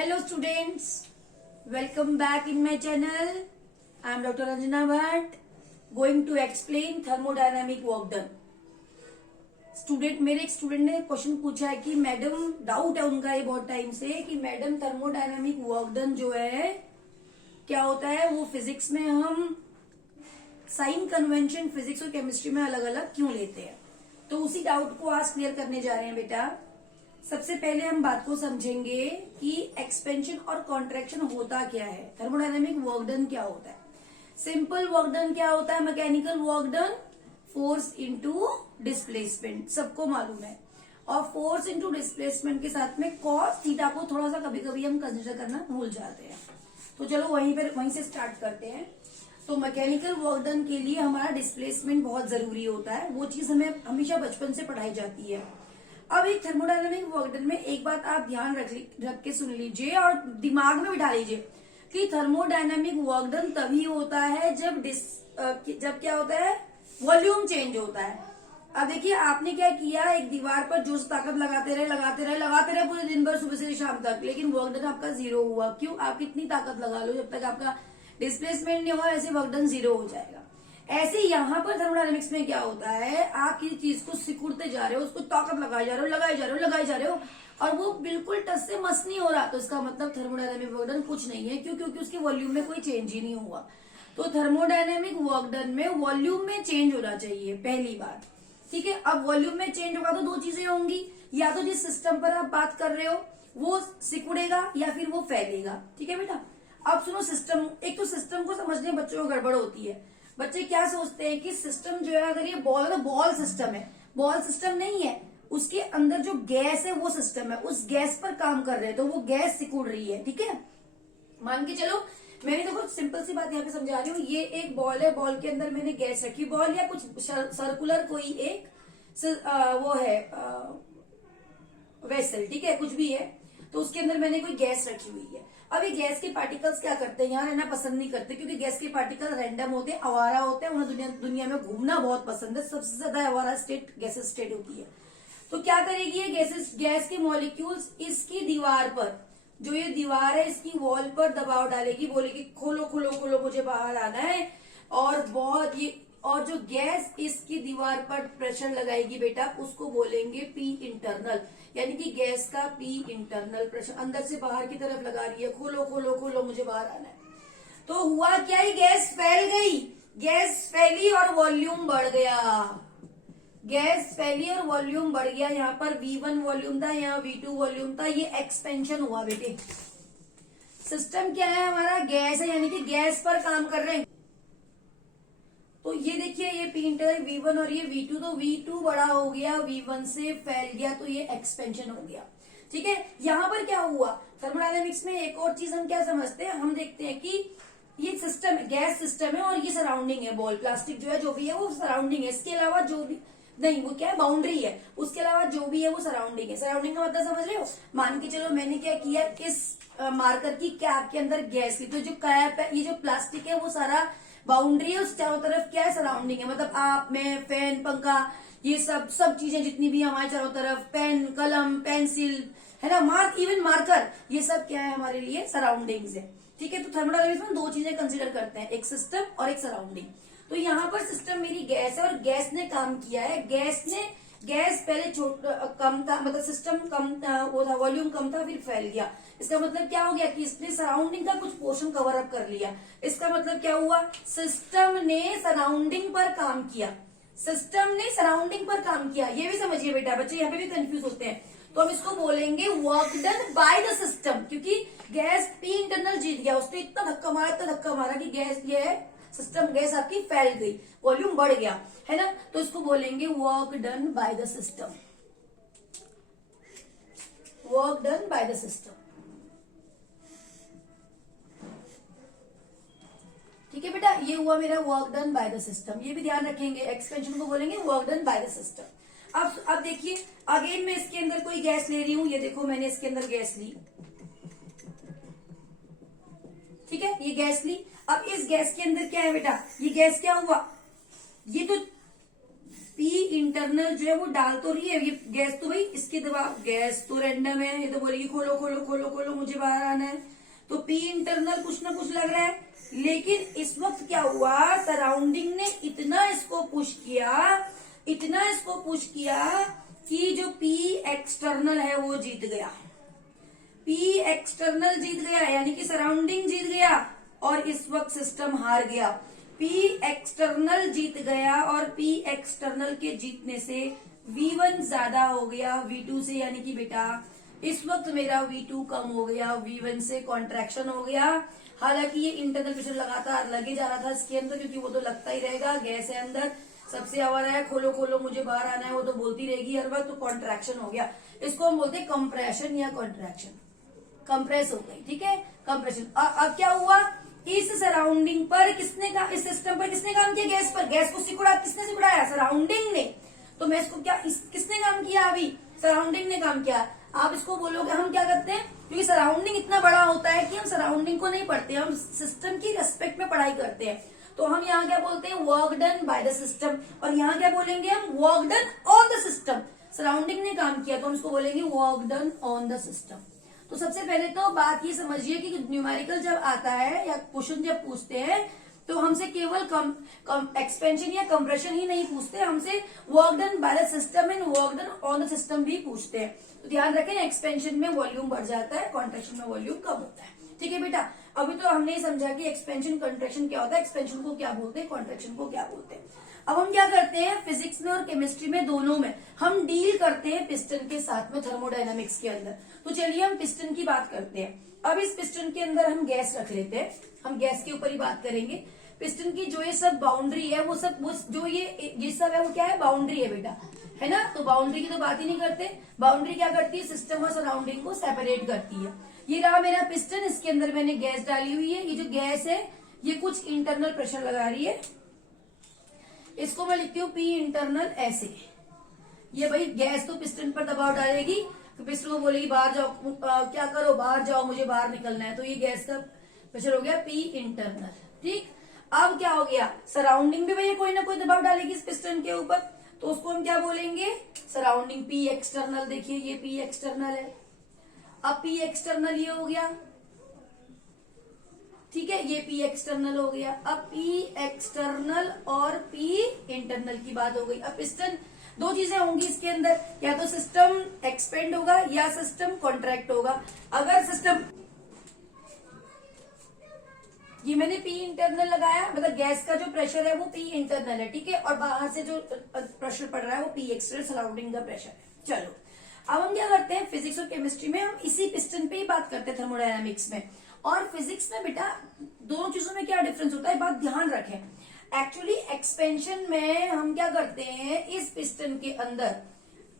Hello students, welcome back in my channel. I am Dr. Anjana Bhatt, going to explain thermodynamic work done. मेरे एक student ने question पूछा है कि madam, doubt है उनका ये बहुत टाइम से कि मैडम थर्मोडायनामिक वर्क डन जो है क्या होता है, वो फिजिक्स में हम साइन कन्वेंशन फिजिक्स और केमिस्ट्री में अलग अलग क्यों लेते हैं। तो उसी डाउट को आज क्लियर करने जा रहे हैं बेटा। सबसे पहले हम बात को समझेंगे कि एक्सपेंशन और कॉन्ट्रैक्शन होता क्या है, थर्मोडायनामिक वर्क डन क्या होता है। सिंपल वर्क डन क्या होता है, mechanical work done force into displacement, सबको मालूम है। और फोर्स इनटू डिस्प्लेसमेंट के साथ में कॉस थीटा को थोड़ा सा कभी कभी हम कंसिडर करना भूल जाते हैं। तो चलो वहीं से स्टार्ट करते हैं। तो मैकेनिकल वर्क डन के लिए हमारा डिस्प्लेसमेंट बहुत जरूरी होता है, वो चीज हमें हमेशा बचपन से पढ़ाई जाती है। अब एक थर्मोडायनामिक वर्क डन में एक बात आप ध्यान रख के सुन लीजिए और दिमाग में बिठा लीजिए कि थर्मोडायनामिक वर्क डन तभी होता है जब क्या होता है, वॉल्यूम चेंज होता है। अब देखिए आपने क्या किया, एक दीवार पर जोर से ताकत लगाते रहे पूरे दिन भर, सुबह से शाम तक, लेकिन वर्क डन आपका जीरो हुआ। क्यों? आप कितनी ताकत लगा लो, जब तक आपका डिस्प्लेसमेंट नहीं होगा ऐसे वर्क डन जीरो हो जाएगा। ऐसे यहाँ पर थर्मोडायनेमिक्स में क्या होता है, आप किसी चीज को सिकुड़ते जा रहे हो, उसको ताकत लगाए जा रहे हो और वो बिल्कुल टस से मस नहीं हो रहा, तो इसका मतलब थर्मोडायनेमिक वर्क डन कुछ नहीं है। क्यों? क्योंकि उसके वॉल्यूम में कोई चेंज ही नहीं हुआ। तो थर्मोडायनेमिक वर्क डन में वॉल्यूम में चेंज होना चाहिए, पहली बात। ठीक है, अब वॉल्यूम में चेंज होगा तो दो चीजें होंगी, या तो जिस सिस्टम पर आप बात कर रहे हो वो सिकुड़ेगा या फिर वो फैलेगा। ठीक है बेटा। अब सुनो, सिस्टम, एक तो सिस्टम को समझने बच्चों को गड़बड़ होती है। बच्चे क्या सोचते हैं कि सिस्टम जो है, अगर ये बॉल है तो बॉल सिस्टम है। बॉल सिस्टम नहीं है, उसके अंदर जो गैस है वो सिस्टम है, उस गैस पर काम कर रहे हैं तो वो गैस सिकुड़ रही है। ठीक है, मान के चलो, मैंने देखो सिंपल सी बात यहाँ पे समझा रही हूँ। ये एक बॉल है, बॉल के अंदर मैंने गैस रखी, बॉल या कुछ सर्कुलर कोई एक वो है वेसल, ठीक है, कुछ भी है, तो उसके अंदर मैंने कोई गैस रखी हुई है। अब ये गैस के पार्टिकल्स क्या करते हैं, यहाँ रहना पसंद नहीं करते, क्योंकि गैस के पार्टिकल रैंडम होते हैं, आवारा होते हैं, उन्हें दुनिया में घूमना बहुत पसंद है। सबसे ज्यादा आवारा स्टेट गैसेस स्टेट होती है। तो क्या करेगी ये गैस के मॉलिक्यूल्स इसकी दीवार पर, जो ये दीवार है इसकी वॉल पर दबाव डालेगी, बोलेगी खोलो खोलो खोलो मुझे बाहर आना है। और जो गैस इसकी दीवार पर प्रेशर लगाएगी बेटा, उसको बोलेंगे पी इंटरनल, यानी कि गैस का पी इंटरनल प्रेशर अंदर से बाहर की तरफ लगा रही है, खोलो खोलो खोलो मुझे बाहर आना है। तो हुआ क्या, ही गैस फैल गई, गैस फैली और वॉल्यूम बढ़ गया। गैस फैली और वॉल्यूम बढ़ गया। यहाँ पर V1 वॉल्यूम था, यहाँ V2 वॉल्यूम था, ये एक्सपेंशन हुआ बेटे। सिस्टम क्या है हमारा, गैस है, यानी कि गैस पर काम कर रहे हैं। तो ये देखिए, ये पी इंटरनल V1 और ये V2, तो V2 बड़ा हो गया, V1 से फैल गया, तो ये एक्सपेंशन हो गया। ठीक है, यहाँ पर क्या हुआ, थर्मोडायनेमिक्स में एक और चीज हम क्या समझते हैं, हम देखते हैं कि ये सिस्टम है, गैस सिस्टम है और ये सराउंडिंग है, बॉल प्लास्टिक जो है, जो भी है वो सराउंडिंग है। इसके अलावा जो भी नहीं, वो क्या है, बाउंड्री है, उसके अलावा जो भी है वो सराउंडिंग है। सराउंडिंग का मतलब समझ रहे हो, मान के चलो मैंने क्या किया, इस मार्कर की कैप के अंदर गैस ली, तो जो कैप है, ये जो प्लास्टिक है वो सारा बाउंड्री है, उस चारों तरफ क्या है, सराउंडिंग है। मतलब आप, मैं, फैन, पंखा, ये सब चीजें जितनी भी हमारे चारों तरफ, पेन, कलम, पेंसिल, है ना, इवन मार्कर, ये सब क्या है हमारे लिए, सराउंडिंग्स है। ठीक है, तो थर्मोडायनामिक्स में दो चीजें कंसीडर करते हैं, एक सिस्टम और एक सराउंडिंग। तो यहाँ पर सिस्टम मेरी गैस है और गैस ने काम किया है। गैस पहले कम था, मतलब सिस्टम कम था, वो था, वॉल्यूम कम था, फिर फैल गया। इसका मतलब क्या हो गया कि इसने सराउंडिंग का कुछ पोर्शन कवर अप कर लिया। इसका मतलब क्या हुआ, सिस्टम ने सराउंडिंग पर काम किया, सिस्टम ने सराउंडिंग पर काम किया। ये भी समझिए बेटा, बच्चे यहाँ पे भी कंफ्यूज होते हैं। तो हम इसको बोलेंगे work done by the system, क्योंकि गैस पी इंटरनल जीत गया, उसने इतना धक्का मारा कि गैस, ये है सिस्टम, गैस आपकी फैल गई, वॉल्यूम बढ़ गया, है ना। तो इसको बोलेंगे work done by the system, work done by the system. ठीक है बेटा, ये हुआ मेरा work done by the system. ये भी ध्यान रखेंगे, एक्सपेंशन को बोलेंगे work done by the system. अब देखिए, अगेन मैं इसके अंदर कोई गैस ले रही हूं, ये देखो मैंने इसके अंदर गैस ली, ठीक है, ये गैस ली। अब इस गैस के अंदर क्या है बेटा, ये गैस क्या हुआ, ये तो पी इंटरनल जो है वो डाल तो रही है, ये गैस तो भाई इसके दबाव, गैस तो रैंडम है, ये तो बोलेगी खोलो खोलो खोलो खोलो मुझे बाहर आना है, तो पी इंटरनल कुछ ना कुछ लग रहा है। लेकिन इस वक्त क्या हुआ, सराउंडिंग ने इतना इसको पुश किया कि जो पी एक्सटर्नल है वो जीत गया। पी एक्सटर्नल जीत गया यानी कि सराउंडिंग जीत गया और इस वक्त सिस्टम हार गया। पी एक्सटर्नल जीत गया और पी एक्सटर्नल के जीतने से V1 ज्यादा हो गया V2 से, यानी कि बेटा इस वक्त मेरा V2 कम हो गया, V1 से कॉन्ट्रैक्शन हो गया। हालांकि ये इंटरनल प्रेशर लगातार लगे जा रहा था इसके अंदर, क्योंकि वो तो लगता ही रहेगा, गैस है अंदर, सबसे आवारा है, खोलो खोलो मुझे बाहर आना है, वो तो बोलती रहेगी हर वक्त, तो कॉन्ट्रैक्शन हो गया। इसको हम बोलते हैं कंप्रेशन या कॉन्ट्रैक्शन, कंप्रेस हो गई, ठीक है, कंप्रेशन। अब क्या हुआ, इस सराउंडिंग पर किसने का, इस सिस्टम पर किसने काम किया, गैस पर। गैस को सिकुड़ा, किसने सिकुड़ाया, सराउंडिंग ने। तो मैं इसको क्या, किसने काम किया, अभी सराउंडिंग ने काम किया। आप इसको बोलोगे हम क्या करते हैं, क्योंकि सराउंडिंग इतना बड़ा होता है कि हम सराउंडिंग को नहीं पढ़ते, हम सिस्टम की रेस्पेक्ट में पढ़ाई करते हैं। तो हम यहाँ क्या बोलते हैं, work done by the system, और यहाँ क्या बोलेंगे हम, work done on the system. Surrounding ने काम किया तो हम इसको बोलेंगे work done on the system. तो सबसे पहले तो बात ये समझिए कि न्यूमेरिकल जब आता है या क्वेश्चन जब पूछते हैं तो हमसे केवल एक्सपेंशन या कंप्रेशन ही नहीं पूछते, हमसे work done by the system and work done on the system भी पूछते हैं। तो ध्यान रखें, एक्सपेंशन में वॉल्यूम बढ़ जाता है, कॉन्ट्रैक्शन में वॉल्यूम कम होता है। ठीक है बेटा, अभी तो हमने समझा कि एक्सपेंशन कंट्रैक्शन क्या होता है, एक्सपेंशन को क्या बोलते हैं, कॉन्ट्रैक्शन को क्या बोलते हैं। अब हम क्या करते हैं, फिजिक्स में और केमिस्ट्री में दोनों में हम डील करते हैं पिस्टन के साथ में, थर्मोडायनामिक्स के अंदर। तो चलिए हम पिस्टन की बात करते हैं। अब इस पिस्टन के अंदर हम गैस रख लेते हैं, हम गैस के ऊपर ही बात करेंगे। पिस्टन की जो ये सब बाउंड्री है वो सब, वो जो ये सब है वो क्या है, बाउंड्री है बेटा, है ना। तो बाउंड्री की तो बात ही नहीं करते। बाउंड्री क्या करती है, सिस्टम और सराउंडिंग को सेपरेट करती है। ये रहा मेरा पिस्टन, इसके अंदर मैंने गैस डाली हुई है। ये जो गैस है ये कुछ इंटरनल प्रेशर लगा रही है, इसको मैं लिखती हूँ पी इंटरनल ऐसे। ये भाई गैस तो पिस्टन पर दबाव डालेगी, तो पिस्टन को बोलेगी बाहर जाओ, क्या करो, बाहर जाओ, मुझे बाहर निकलना है। तो ये गैस का प्रेशर हो गया पी इंटरनल। ठीक, अब क्या हो गया, सराउंडिंग भी भैया कोई ना कोई दबाव डालेगी इस पिस्टन के ऊपर, तो उसको हम क्या बोलेंगे, सराउंडिंग पी एक्सटर्नल। देखिए ये पी एक्सटर्नल है, अब पी एक्सटर्नल ये हो गया, ठीक है, ये पी एक्सटर्नल हो गया। अब पी एक्सटर्नल और पी इंटरनल की बात हो गई। अब पिस्टन, दो चीजें होंगी इसके अंदर, या तो सिस्टम एक्सपेंड होगा या सिस्टम कॉन्ट्रैक्ट होगा। अगर सिस्टम, ये मैंने पी इंटरनल लगाया, मतलब गैस का जो प्रेशर है वो पी इंटरनल है, ठीक है, और बाहर से जो प्रेशर पड़ रहा है वो पी एक्सटर्नल, सराउंडिंग का प्रेशर है। चलो अब हम क्या करते हैं, फिजिक्स और केमिस्ट्री में हम इसी पिस्टन पे ही बात करते हैं, थर्मोडायनामिक्स में। और फिजिक्स में बेटा दोनों चीजों में क्या डिफरेंस होता है, बात ध्यान रखें। एक्चुअली एक्सपेंशन में हम क्या करते हैं, इस पिस्टन के अंदर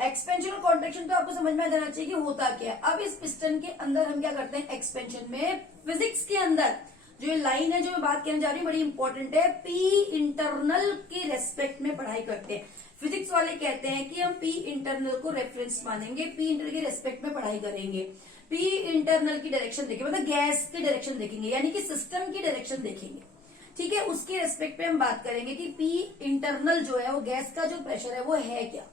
एक्सपेंशन और कॉन्ट्रैक्शन तो आपको समझ में आ जाना चाहिए कि होता क्या है। अब इस पिस्टन के अंदर हम क्या करते हैं, एक्सपेंशन में, फिजिक्स के अंदर जो ये लाइन है जो मैं बात कहने जा रही हूँ बड़ी इंपॉर्टेंट है, पी इंटरनल की रेस्पेक्ट में पढ़ाई करते हैं। फिजिक्स वाले कहते हैं कि हम पी इंटरनल को रेफरेंस मानेंगे, पी इंटरनल की रेस्पेक्ट में पढ़ाई करेंगे, पी इंटरनल की डायरेक्शन देखेंगे, मतलब गैस की डायरेक्शन देखेंगे, यानी कि सिस्टम की डायरेक्शन देखेंगे, ठीक है, उसके रेस्पेक्ट पे हम बात करेंगे कि पी इंटरनल जो है वो गैस का जो प्रेशर है वो है क्या।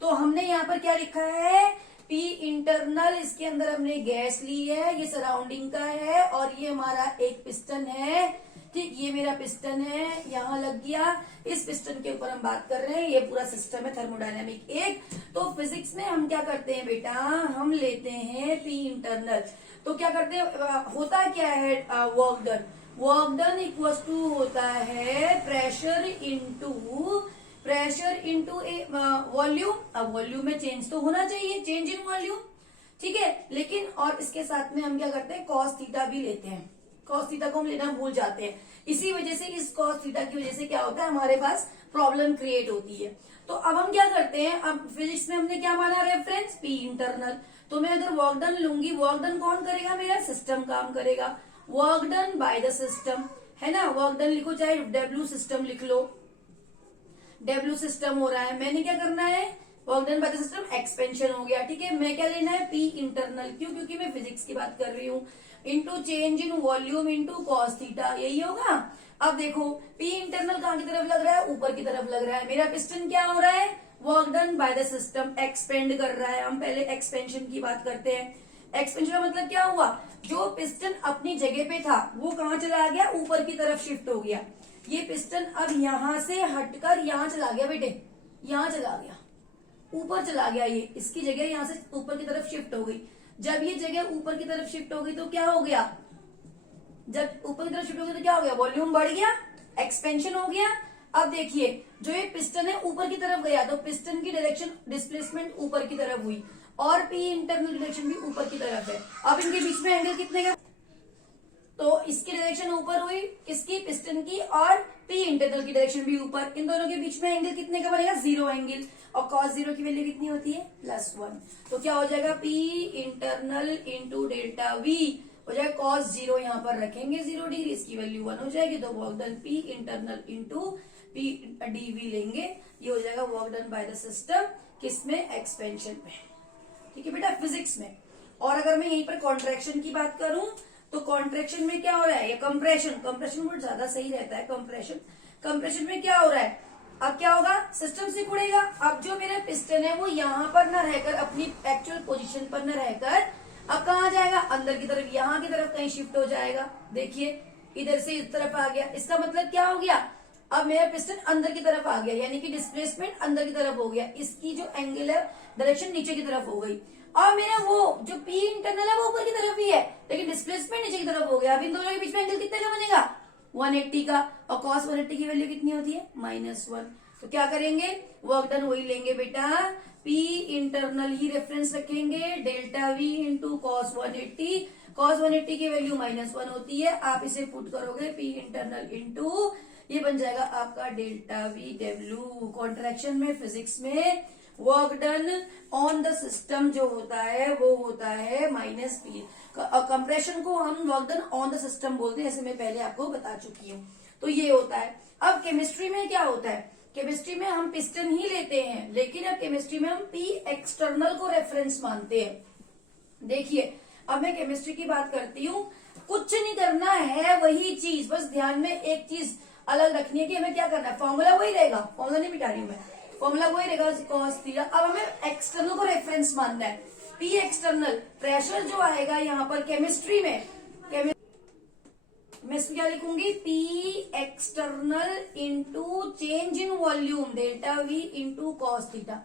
तो हमने यहाँ पर क्या लिखा है, पी इंटरनल, इसके अंदर हमने गैस ली है, ये सराउंडिंग का है, और ये हमारा एक पिस्टन है, ठीक, ये मेरा पिस्टन है, यहाँ लग गया। इस पिस्टन के ऊपर हम बात कर रहे हैं, ये पूरा सिस्टम है थर्मोडायनामिक एक। तो फिजिक्स में हम क्या करते हैं बेटा, हम लेते हैं पी इंटरनल, तो क्या करते हैं, होता क्या है, work done, work done equals to होता है प्रेशर इंटू ए वॉल्यूम। अब वॉल्यूम में चेंज तो होना चाहिए, चेंज इन वॉल्यूम, ठीक है, लेकिन और इसके साथ में हम क्या करते हैं, कॉस थीटा भी लेते हैं। कॉस थीटा को हम लेना भूल जाते हैं, इसी वजह से, इस कॉस थीटा की वजह से क्या होता है, हमारे पास प्रॉब्लम क्रिएट होती है। तो अब हम क्या करते हैं, अब फिजिक्स में हमने क्या माना, रेफरेंस पी इंटरनल। तो मैं अगर वर्क डन लूंगी, वर्क डन कौन करेगा, मेरा सिस्टम काम करेगा, work done by the system, है ना, वर्क डन लिखो, चाहे डब्ल्यू सिस्टम लिख लो, डब्ल्यू सिस्टम हो रहा है, मैंने क्या करना है, work done by the system expansion हो गया। ठीक है, मैं क्या लेना है, पी इंटरनल, क्यों, क्योंकि मैं फिजिक्स की बात कर रही हूँ, into change in volume into cos theta, यही होगा। अब देखो पी इंटरनल कहाँ की तरफ लग रहा है, ऊपर की तरफ लग रहा है। मेरा पिस्टन क्या हो रहा है, work done by the system expand कर रहा है। हम पहले एक्सपेंशन की बात करते हैं। एक्सपेंशन का मतलब क्या हुआ, जो पिस्टन अपनी जगह पे था वो कहाँ चला गया, ऊपर की तरफ शिफ्ट हो गया। ये पिस्टन अब यहां से हटकर यहां चला गया बेटे, यहां चला गया, ऊपर चला गया। ये इसकी जगह यहां से ऊपर की तरफ शिफ्ट हो गई। जब ये जगह ऊपर की तरफ शिफ्ट हो गई तो क्या हो गया, जब ऊपर की तरफ शिफ्ट हो गई तो क्या हो गया, वॉल्यूम बढ़ गया, एक्सपेंशन हो गया। अब देखिए जो ये पिस्टन है ऊपर की तरफ गया तो पिस्टन की डायरेक्शन डिस्प्लेसमेंट ऊपर की तरफ हुई और पी इंटरनल डायरेक्शन भी ऊपर की तरफ है। अब इनके बीच में एंगल कितने का, तो इसकी डायरेक्शन ऊपर हुई, किसकी, पिस्टन की, और पी इंटरनल की डायरेक्शन भी ऊपर। इन दोनों के बीच में एंगल कितने का बनेगा, 0 एंगल, और cos 0 की वैल्यू कितनी होती है, +1। तो क्या हो जाएगा, P internal into delta we हो जाएगा cos 0, यहाँ पर रखेंगे 0 डिग्री, इसकी वैल्यू 1 हो जाएगी। तो work done P internal into P dV लेंगे, ये हो जाएगा work done by the system, किसमें, एक्सपेंशन में। ठीक है बेटा, फिजिक्स में। और अगर मैं यहीं पर कॉन्ट्रैक्शन की बात करूं तो कॉन्ट्रैक्शन में क्या हो रहा है, ये कंप्रेशन, कंप्रेशन वर्ड ज्यादा सही रहता है, कंप्रेशन। कंप्रेशन में क्या हो रहा है, अब क्या होगा, सिस्टम से उड़ेगा। अब जो मेरा पिस्टन है वो यहाँ पर न रहकर, अपनी एक्चुअल पोजीशन पर न रहकर, अब कहाँ जाएगा, अंदर की तरफ, यहाँ की तरफ कहीं शिफ्ट हो जाएगा। देखिए इधर से इस तरफ आ गया, इसका मतलब क्या हो गया, अब मेरा पिस्टन अंदर की तरफ आ गया, यानी कि डिस्प्लेसमेंट अंदर की तरफ हो गया। इसकी जो एंगल है डायरेक्शन नीचे की तरफ हो गई। और मेरा वो जो पी इंटरनल है वो ऊपर की तरफ ही है, लेकिन डिस्प्लेसमेंट नीचे की तरफ हो गया। अब इन दोनों के बीच में एंगल कितने का बनेगा, 180 का, और cos 180 की वैल्यू कितनी होती है, -1। तो क्या करेंगे, वर्क डन वही लेंगे बेटा, पी इंटरनल ही रेफरेंस रखेंगे, delta we into cos 180। cos 180 की वैल्यू -1 होती है, आप इसे पुट करोगे पी इंटरनल इंटू, ये बन जाएगा आपका डेल्टा वी डब्ल्यू। कॉन्ट्रैक्शन में, फिजिक्स में work done on the system जो होता है वो होता है -P। कंप्रेशन को हम work done on the system बोलते हैं, ऐसे मैं पहले आपको बता चुकी हूँ। तो ये होता है। अब केमिस्ट्री में क्या होता है, केमिस्ट्री में हम पिस्टन ही लेते हैं, लेकिन अब केमिस्ट्री में हम पी एक्सटर्नल को रेफरेंस मानते हैं। देखिए अब मैं केमिस्ट्री की बात करती हूँ, कुछ नहीं करना है, वही चीज, बस ध्यान में एक चीज अलग रखनी है कि हमें क्या करना है, फॉर्मूला वही रहेगा, फॉर्मूला नहीं मिटा रही हूँ मैं, फॉर्मूला वही रहेगा cos थीटा। अब हमें एक्सटर्नल को रेफरेंस मानना है, पी एक्सटर्नल, प्रेशर जो आएगा यहाँ पर केमिस्ट्री में, मैं इसमें क्या लिखूंगी, P external into change in volume delta we into cos theta,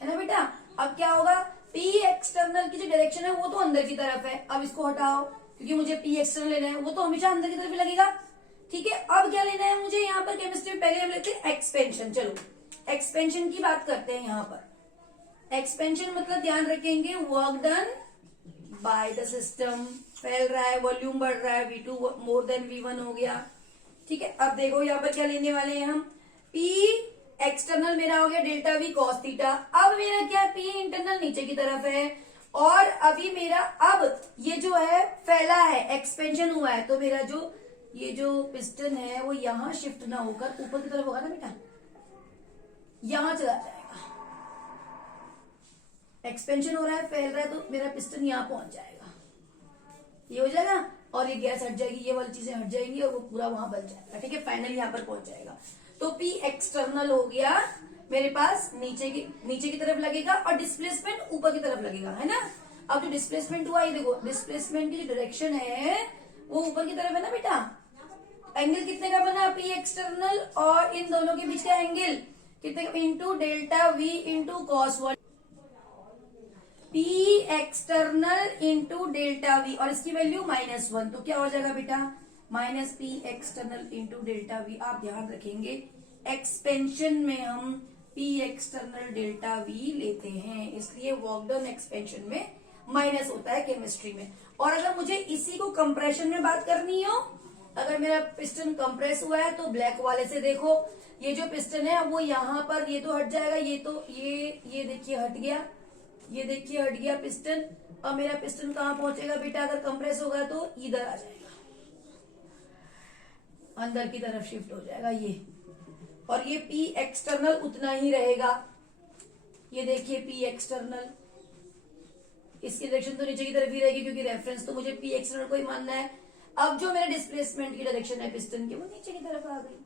है ना बेटा। अब क्या होगा, पी एक्सटर्नल की जो डायरेक्शन है वो तो अंदर की तरफ है, अब इसको हटाओ क्योंकि मुझे पी एक्सटर्नल लेना है, वो तो हमेशा अंदर की तरफ ही लगेगा। ठीक है, अब क्या लेना है मुझे, यहाँ पर केमिस्ट्री में पहले हम लेते हैं एक्सपेंशन। चलो एक्सपेंशन की बात करते हैं। यहाँ पर एक्सपेंशन मतलब ध्यान रखेंगे, work done by the system, फैल रहा है, वॉल्यूम बढ़ रहा है, V2 मोर देन V1 हो गया। ठीक है, अब देखो यहाँ पर क्या लेने वाले हैं हम, P एक्सटर्नल मेरा हो गया डेल्टा V cos थीटा। अब मेरा क्या, P इंटरनल नीचे की तरफ है, और अभी मेरा अब ये जो है फैला है, एक्सपेंशन हुआ है, तो मेरा जो ये जो पिस्टन है वो यहाँ शिफ्ट ना होकर ऊपर की तरफ होगा ना बेटा, यहां चला जाएगा। एक्सपेंशन हो रहा है, फैल रहा है, तो मेरा पिस्टन यहाँ पहुंच जाएगा, ये हो जाएगा, और ये गैस हट जाएगी, ये वाली चीजें हट जाएंगी, और वो पूरा वहां बच जाएगा। ठीक है, फाइनली यहाँ पर पहुंच जाएगा। तो पी एक्सटर्नल हो गया मेरे पास, नीचे की तरफ लगेगा, और डिस्प्लेसमेंट ऊपर की तरफ लगेगा, है ना। अब जो डिस्प्लेसमेंट हुआ, ये देखो डिस्प्लेसमेंट की जो डायरेक्शन है वो ऊपर की तरफ है ना बेटा। एंगल कितने का बना, पी एक्सटर्नल और इन दोनों के बीच का एंगल कितने का, into delta we into cos 1, P external into delta we, और इसकी वैल्यू -1। तो क्या हो जाएगा बेटा, minus P external into delta we. आप ध्यान रखेंगे एक्सपेंशन में हम पी एक्सटर्नल डेल्टा वी लेते हैं, इसलिए वर्क डन एक्सपेंशन में माइनस होता है केमिस्ट्री में। और अगर मुझे इसी को कंप्रेशन में बात करनी हो, अगर मेरा पिस्टन कंप्रेस हुआ है तो ब्लैक वाले से देखो, ये जो पिस्टन है वो यहाँ पर, ये तो हट जाएगा, ये तो ये देखिए हट गया, ये देखिए हट गया पिस्टन। अब मेरा पिस्टन कहाँ पहुंचेगा बेटा, अगर कंप्रेस होगा तो इधर आ जाएगा, अंदर की तरफ शिफ्ट हो जाएगा ये, और ये पी एक्सटर्नल उतना ही रहेगा। ये देखिए पी एक्सटर्नल, इसकी डायरेक्शन तो नीचे की तरफ ही रहेगी क्योंकि रेफरेंस तो मुझे पी एक्सटर्नल को ही मानना है। अब जो मेरे डिस्प्लेसमेंट की डायरेक्शन है पिस्टन की वो नीचे की तरफ आ गई।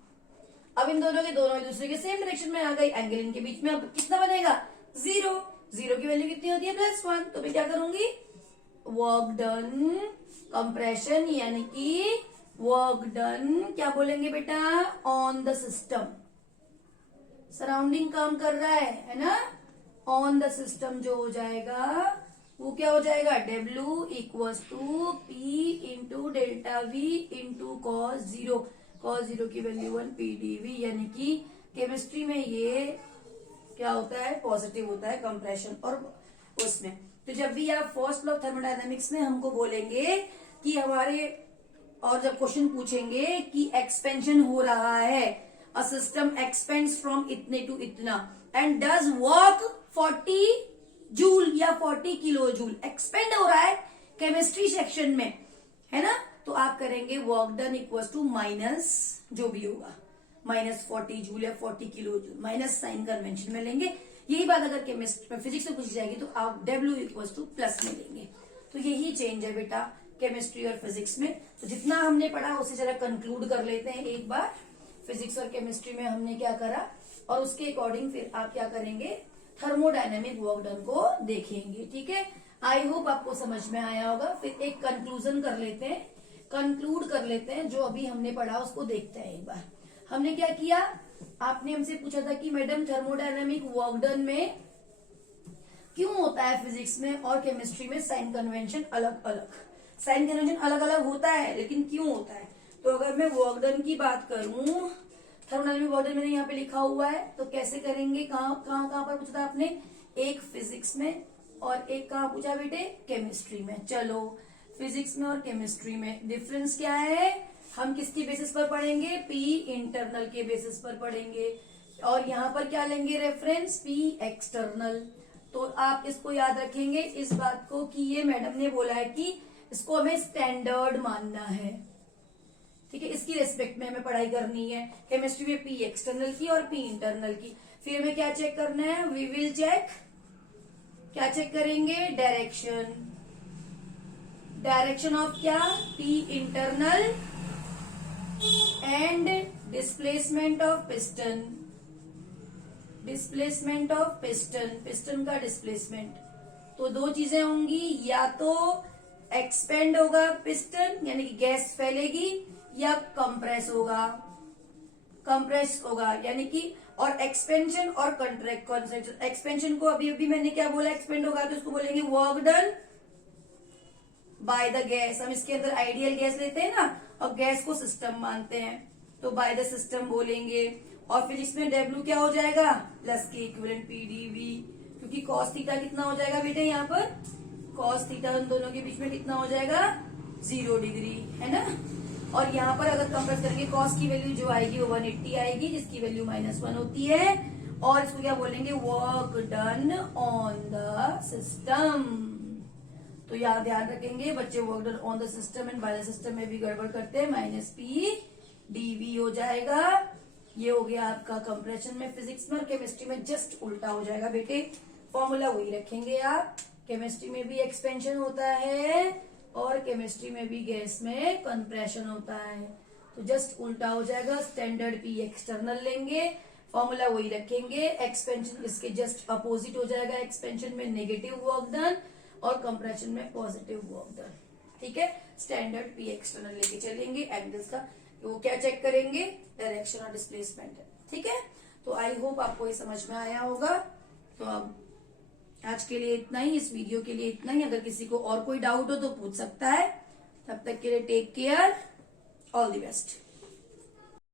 अब इन दोनों के दोनों एक दूसरे के सेम डायरेक्शन में आ गई, एंगल इनके बीच में अब कितना बनेगा, 0। 0 की वैल्यू कितनी होती है, +1। तो मैं क्या करूंगी, वर्क डन कंप्रेशन, यानी कि वर्क डन क्या बोलेंगे बेटा, ऑन द सिस्टम, सराउंडिंग काम कर रहा है ना, ऑन द सिस्टम जो हो जाएगा वो क्या हो जाएगा, W equals to P into delta V into cos 0, cos 0 की वैल्यू 1 PdV, यानी कि केमिस्ट्री में ये क्या होता है, पॉजिटिव होता है कंप्रेशन और उसमें। तो जब भी आप फर्स्ट लॉ ऑफ थर्मोडायनेमिक्स में हमको बोलेंगे कि हमारे, और जब क्वेश्चन पूछेंगे कि एक्सपेंशन हो रहा है, अ सिस्टम एक्सपेंड्स फ्रॉम इतने टू इतना एंड डज वर्क 40 जूल या 40 किलो जूल, एक्सपेंड हो रहा है केमिस्ट्री सेक्शन में, है ना, तो आप करेंगे work done equal to minus जो भी होगा, -40 जूल या 40 kilo joule, minus sign convention में लेंगे। यही बात अगर केमिस्ट्री में फिजिक्स में पूछी जाएगी तो आप W इक्वल टू प्लस में लेंगे। तो यही चेंज है बेटा केमिस्ट्री और फिजिक्स में। तो जितना हमने पढ़ा उसे जरा कंक्लूड कर लेते हैं एक बार, फिजिक्स और केमिस्ट्री में हमने क्या करा, और उसके अकॉर्डिंग फिर आप क्या करेंगे, थर्मोडायनेमिक वर्क डन को देखेंगे। ठीक है, आई होप आपको समझ में आया होगा। फिर एक कंक्लूजन कर लेते हैं, कंक्लूड कर लेते हैं, जो अभी हमने पढ़ा उसको देखते हैं एक बार। हमने क्या किया, आपने हमसे पूछा था कि मैडम थर्मोडायनेमिक वर्क डन में क्यों होता है फिजिक्स में और केमिस्ट्री में साइन कन्वेंशन अलग अलग, साइन कन्वेंशन अलग अलग होता है लेकिन क्यों होता है। तो अगर मैं वर्क डन की बात करूं, थर्मोडायनेमिक वर्क डन मैंने यहाँ पे लिखा हुआ है, तो कैसे करेंगे, कहाँ पर पूछा था आपने, एक फिजिक्स में और एक कहाँ पूछा बेटे, केमिस्ट्री में। चलो फिजिक्स में और केमिस्ट्री में डिफरेंस क्या है, हम किसकी बेसिस पर पढ़ेंगे, पी इंटरनल के बेसिस पर पढ़ेंगे, और यहाँ पर क्या लेंगे रेफरेंस, पी एक्सटर्नल। तो आप इसको याद रखेंगे इस बात को कि ये मैडम ने बोला है कि इसको हमें स्टैंडर्ड मानना है, ठीक है, इसकी रेस्पेक्ट में हमें पढ़ाई करनी है। केमिस्ट्री में पी एक्सटर्नल की और पी इंटरनल की। फिर हमें क्या चेक करना है, वी विल चेक, क्या चेक करेंगे, डायरेक्शन, डायरेक्शन ऑफ क्या, P internal and displacement of piston, displacement of piston, piston का डिस्प्लेसमेंट। तो दो चीजें होंगी, या तो एक्सपेंड होगा पिस्टन यानी कि गैस फैलेगी, या कंप्रेस होगा, कंप्रेस होगा यानी कि, और एक्सपेंशन और कंट्रैक्शन। एक्सपेंशन को अभी अभी मैंने क्या बोला, एक्सपेंड होगा तो उसको बोलेंगे work done by the gas. हम इसके अंदर आइडियल गैस लेते हैं ना, और गैस को सिस्टम मानते हैं, तो बाय द सिस्टम बोलेंगे। और फिर इसमें W क्या हो जाएगा, प्लस के इक्विवेलेंट PdV, क्योंकि cos थीटा कितना हो जाएगा बेटे, यहाँ पर cos थीटा उन दोनों के बीच में कितना हो जाएगा, 0 डिग्री, है ना। और यहाँ पर अगर कंपेयर करेंगे cos की वैल्यू जो आएगी वो 180 आएगी, जिसकी वैल्यू -1 होती है। और इसको क्या बोलेंगे, work done on the system. तो यहाँ ध्यान रखेंगे बच्चे, work done on the system and bye the system में भी गड़बड़ करते हैं, -P dV हो जाएगा। ये हो गया आपका कंप्रेशन में फिजिक्स में, और केमिस्ट्री में जस्ट उल्टा हो जाएगा बेटे, फॉर्मूला वही रखेंगे आप। केमिस्ट्री में भी एक्सपेंशन होता है और केमिस्ट्री में भी गैस में कंप्रेशन होता है, तो जस्ट उल्टा हो जाएगा। स्टैंडर्ड पी एक्सटर्नल लेंगे, फॉर्मूला वही रखेंगे, एक्सपेंशन इसके जस्ट अपोजिट हो जाएगा, एक्सपेंशन में नेगेटिव वर्क डन और कंप्रेशन में पॉजिटिव वर्क डन। ठीक है, स्टैंडर्ड पी एक्सटर्नल लेके चलेंगे। एंगल्स का वो क्या चेक करेंगे, डायरेक्शन और डिस्प्लेसमेंट। ठीक है, तो आई होप आपको ये समझ में आया होगा। तो अब आज के लिए इतना ही, इस वीडियो के लिए इतना ही। अगर किसी को और कोई डाउट हो तो पूछ सकता है। तब तक के लिए take care, all the best.